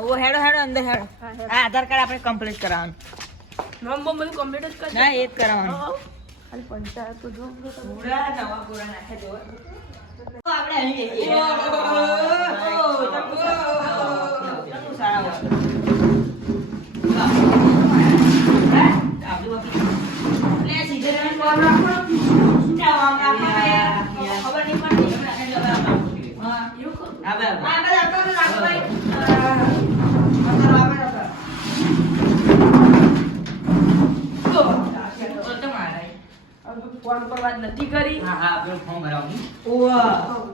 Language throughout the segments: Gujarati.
ઓ હેડો હેડો અંદર હેડો. આ આધાર કાર્ડ આપણે કમ્પ્લીટ કરાવવાનું નામ બમ બધું કમ્પ્લીટ જ કરી ના એ જ કરાવવાનું ખાલી પંચાયત તો જો પૂરા નવા પૂરા નાખે જો આપણે અહીં બેસીએ. ઓ, ઓ, ચંપુ, ચંપુ સારા હોય. હે? આપણી વખત. લે, સીધે તમે ફોન રાખો. જાઓ, આમ રાખો ને. ખબર નહીં પડતી. એમ રાખીને હવે આમ રાખો. હા. એવું કહું. આ બાજુ. આ બાજુ, આ બાજુ રાખો ભાઈ. આ, અંદર આ બાજુ રાખો. તો, તો તમારે. હવે ફોન પર વાત નથી કરી હા, હા, આપણે ફોર્મ ભરાવું ઓ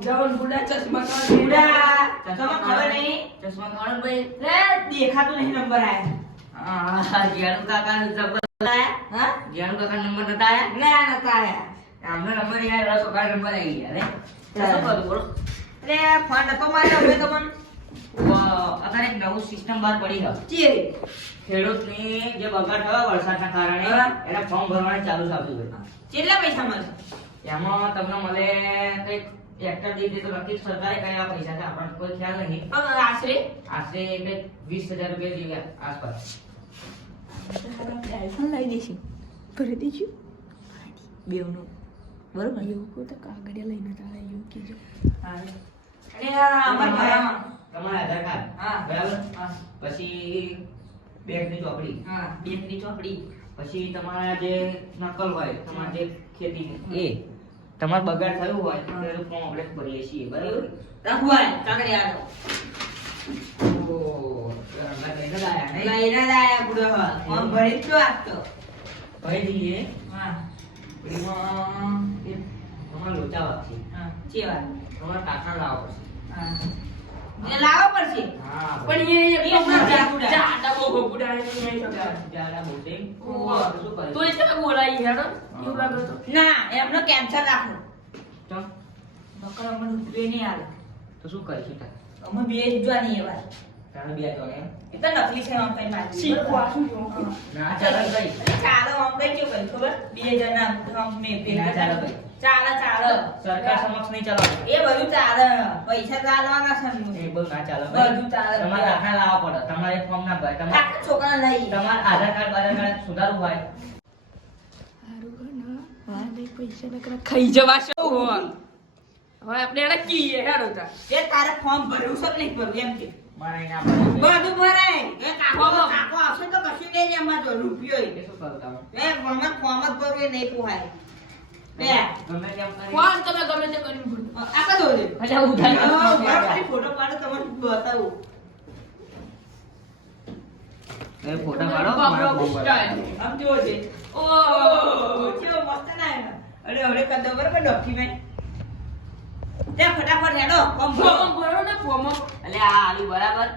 જવન બુડા ચશ્મા કાઢી. બુડા, તમને ખબર નહીં? ચશ્મા કાઢો ભાઈ રે, દેખાતો નહીં નંબર આયા. હા જ્ઞાનુ કાકા નંબર હા? જ્ઞાનુ કાકા નંબર નતા આયા ના, નતા આયા. આમનો નંબર યાર રસો કાકા નંબર આવી ગયા રે બોલો રે, ફોન નતો માર્યો હવે તો મને. અત્યારે એક નવું સિસ્ટમ બહાર પડી છે ખેડૂત ખેડૂતની જે બગાડ થયો વરસાદના કારણે એના ફોર્મ ભરવાનું ચાલુ થતું હોય કેટલા પૈસા મળશે? એમાં તમને મળે કંઈક હેક્ટર દીઠ તો નક્કી સરકારે કરેલા પૈસા છે આપણને કોઈ ખ્યાલ નહીં પણ આશરે? આશરે કંઈક વીસ હજાર રૂપિયા જેવી આસપાસ આઈફોન લાવી દેશે ભરી દેજો બેવનું. બરોબર? એવું કહું તો કાગળિયા લઈને તારે એવું કીજો હા. અરે આ અમારા ભાઈમાં. તમારા આધાર કાર્ડ હા. બરાબર હા. પછી બેંકની ચોપડી હા, બેંકની ચોપડી. પછી તમારા જે નકલ હોય તમારા જે ખેતી એ તમાર બગાડ થયો હોય તો એનું ફોર્મ આપણે ભરીએ છીએ બરાબર રઘુભાઈ, કાંકરિયા આવો. હમણાં લઈને આયા બુડા. ફોર્મ ભરી જ દો ભરી દઈએ હા, એમાં તમારે લોચા વાગશે હા. ચેવા? તમારે કાકા લાવવા પડશે. એ લાવવા પડશે. પણ એ એક એ પણ જા બુડા. જાડા બહુ બુડા એ નહીં જાડા બોટે ઓહો. શું કરે તો એટલે મેં બોલાવી હેડો. એવું લાગે તો. ના એમનો કેન્સર રાખો. તો? નકર અમને રૂપિયો નહીં આલે તો શું તાર અમે બે જ જોવાની એવા તારે બે તો એમ? એ તો નકલી છે આમ કઈ મારી શીખવા. શું ના ચાલે ભાઈ. ચાલો આમ કઈ કેવું ખબર? બે જણા આમ મેં ભાઈ. ચાલે ચાલે. સરકાર સમક્ષ નહીં ચલાવવાનું એ બધું ચાલે. પૈસા ચાલવાના છે એ બધું ના ચાલે. બધું ચાલે. તમારે દાખલા લાવવા પડે. તમારે ફોર્મ ના ભરાય તમારે છોકરા લઈ. તમારે આધાર કાર્ડ આધાર કાર્ડ સુધારવું હોય. હારું કર ના. હા, નહીં પૈસા નકરા ખાઈ જવા શું હવે આપણે એને કીએ હેડો તાર. એ તારે ફોર્મ ભર્યું છે નહીં ભર્યું એમ કે. ભરાય. બધું ભરાય એ કાકો કાકો આવશે તો કશું નહીં એમાં જો રૂપિયો એ શું કરું તમે? એ મને ફોર્મ જ ભરવું નહીં પોહાય. બે. ગમે તેમ કરી. ફોન તમે ગમે તે કરીને ભરો. આપા દો દે અચ્છા, ઉધાર ફોટો પાડો તમને બતાવું. એ ફોટા પાડો મારા. આમ છે. ઓહ કેવો મસ્ત ના અરે અરે કર બરાબર ડોક્યુમેન્ટ ત્યાં ફટાફટ હેડો ફોર્મ ભરો. ભરો ને ફોર્મ. એટલે આ આલુ બરાબર.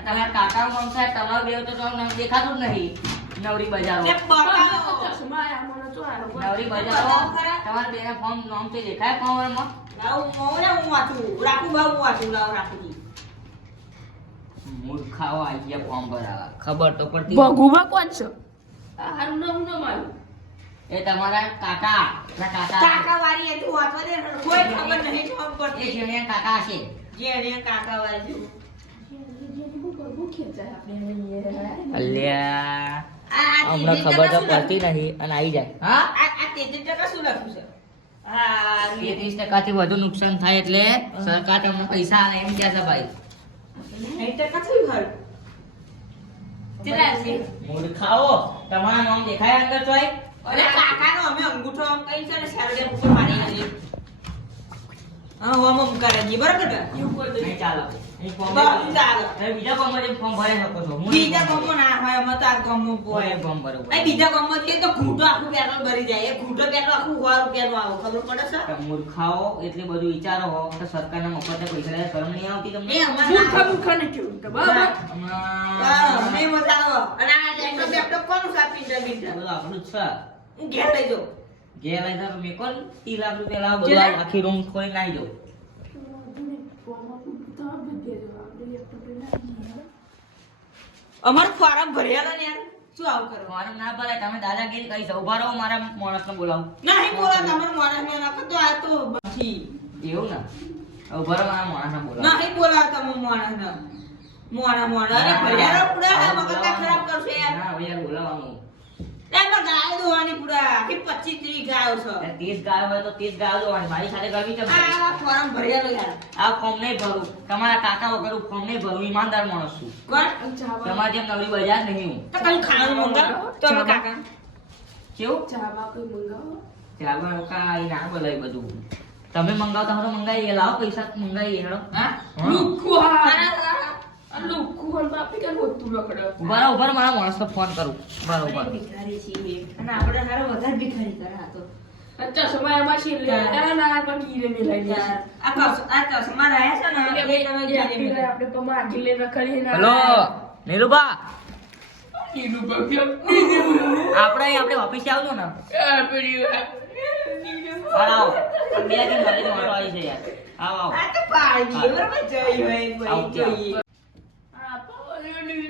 તમારા કાકાનું નામ છે તમારું બે તો દેખાતું જ નહીં. નવરી બજારો. નવરી બજારો. તમારા બેના ફોર્મ નામ તે દેખાય ફોર્મમાં. લાવ હું ને હું વાંચું રાખું બહુ વાંચું લાવ રાખું. મૂર્ખાઓ આવી ગયા ફોર્મ ભરાવા. ખબર તો પડતી ભગુભા કોણ છે? હારું નામ ન મારું એ તમારા કાકા. કાકા કાકા વાળી એ તું વાંચવા દે કોઈ ખબર નહીં ફોર્મ એ જેને કાકા છે. જે કાકા વાળી છે. અલ્યા. હમણાં ખબર તો પડતી નથી અને આવી જાય. હા? આ આ તેત્રીસ ટકા શું લખ્યું છે? હા ટકાથી વધુ નુકસાન થાય એટલે સરકાર તમને પૈસા આલે એમ છે ભાઈ. મૂર્ખાઓ તમારા નામ દેખાય અંદર તોય અરે કાકાનો અમે અંગૂઠો આમ કઈ છે ને ઉપર મારી. હા હું આમ આમ જી બરાબર ને એવું કોઈ નહીં ચાલે. અહીં ફોર્મ બધું ચાલે. તમે બીજા ફોર્મમાં ફોર્મ ભરી શકો છો. બીજા ગામમાં ના હોય અમે તો આ ગામમાં કોઈ ફોર્મ ભરવું અહીં બીજા ગામમાં જઈએ તો ઘૂંટો આખું પેટ્રોલ ભરી જાય. એ ઘૂંટો પેટ્રોલ આખું સો રૂપિયાનું આવે ખબર પડે છે? મૂર્ખાઓ એટલે બધું વિચારો હો. કે સરકારના મફતે પૈસા લે શરમ નહીં આવતી તમને? એ અમારે મૂર્ખા મૂર્ખાને કેવું કે બરાબર? મજા આવે અને આ લેપટોપ કોનું બધું આપણું જ છે. ઘેર લઈ જાઉં. ઘેર લઈ જાવ મેં કોણ? ત્રીસ લાખ રૂપિયા લાવો બધું આખી રૂમ ખોલી નાઈ જાવ અમારું ફોર્મ ભરેલા ને યાર. શું આવું કરો? મારું ના પડે તમે દાદાગીરી કરી છો ઊભા રહો મારા માણસને બોલાવો. નહીં બોલા તમારું માણસ ને નાખો તો આ તો પછી એવું ના? ઊભા રહો મારા માણસને બોલાવો. નહીં બોલા તમે માણસ ને મોણા મોણા. અરે ભર્યા પૂરા. હે મગજ ખરાબ કરશે યાર. ના યાર બોલાવાનું. એમાં ગાય દોવાની પૂરા આખી પચીસ ત્રીસ ગાયો છે. અરે ત્રીસ ગાયો હોય તો ત્રીસ ગાયો દોવાની. મારી સાથે ગમી તમે આ ફોર્મ ભરેલો યાર. આ ફોર્મ નહીં ભરું. તમારા કાકા વગર ફોર્મ નહીં ભરું. ઈમાનદાર માણસ છું. કોણ? તમારા જેમ નવરી બજાર નહીં હું. તો કઈ ખાવાનું મંગાવો? તો અમે કાકા. કેવું? ચાબા કોઈ મંગાવો? રોકા એ ના બોલાય બધું. તમે મંગાવતા હો તો મંગાવીએ. લાવો પૈસા મંગાવીએ હેડો. હા. હા. ઊભા ઊભા મારા માણસને ફોન કરું. બરોબર. આપણે ભિખારી છીએ. અને આપણે હારો વધારે ભિખારી કરે આ તો એમાં છે લે ના ના પણ ગીરે મિલાઈ દે. આ કસ- આ ચશ્મા રહ્યા છે ને એ તમે ઘેરે આપણે તો માગી લે રખડી ના હેલો નીરુબા. આપણે આપણે ઓફિસે આવજો ને. આ પેલી હાલ આવો. બે જણ મારી તો આવી છે યાર. આવો આવો. આ તો પાડી બરાબર? જોઈ હોય, ભાઈ, જોઈએ. આ પાવલો નીલા કે તો ભાઈ, જે ઓલે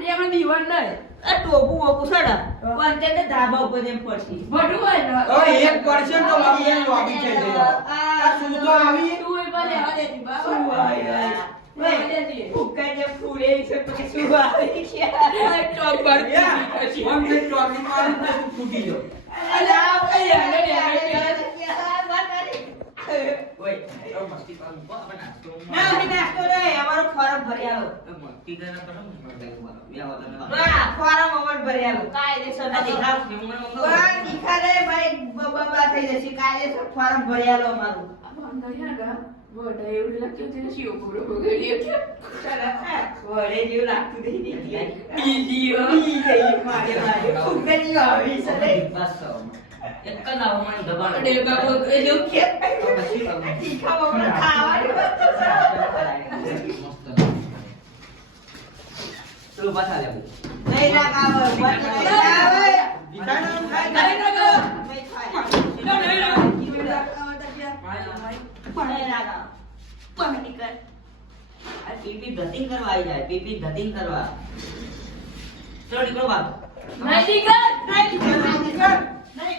જ છે આપણે દીવાન નહીં આ ટોપું બોપું સડા. પણ ધાબા ઉપર જેમ ફરતી. ભડું હોય ને હવે એક percent તો મારી લોબી થઈ આ શું તો આવી? તું એ બાજુ લેવા દેતી બાબા. શું હોય યાર? લેવા દેતી. ફૂંકાઈ જેમ ફૂલે છે પછી શું આવે છે? ટોપ પર પછી. આમ થઈ ચોકડી મારું ફૂટી ગયો. અલા, ભાઈ, અરે, અરે, અરે, આ વાત તારી. ઓય, તો મસ્તી કરો, મૂકો, આપણે નાસ્તો ના, અમે નાસ્તો નહીં, અમારો ફોરમ ભરી આવો. તો મસ્તી કરે તો શું મંગાવ્યું મારો? બે વાગ્યાનો વારો. વાહ, ફોરમ અમારો ભરી આવો. કાયદેસર આ નથી. દેખાવ છે, હું મને મંગાવું. વાહ, દીખા રે ભાઈ, બ- બબા થઈ જશે. કાયદેસર ફોરમ ભરી આલો અમારું. આ ભાંગા યાર, વડા એવું લાગ્યું તેને શિવ પૂરો બગડ્યો કે ચાલ, જેવું લાગતું નહીં ને. બીજી હો. ગઈ, મારે, મારે. ફૂંકાઈ આવી છે બસ એક જ મને દબાણ. અરે બાબો, એ જો કે પછી ખાવાની. મસ્ત. ચલો, પાછા લેવું. નહીં લાગાવો, બંધ નહીં ને? નહીં લાગાવો. નહીં. બંધ નહીં કર. આ પીપી ધતિંગ કરવા આવી જાય પીપી ધતિંગ કરવા ચલો નીકળો બાપ નહીં દીકરા. નહીં કર, નહીં નીકળો. નહીં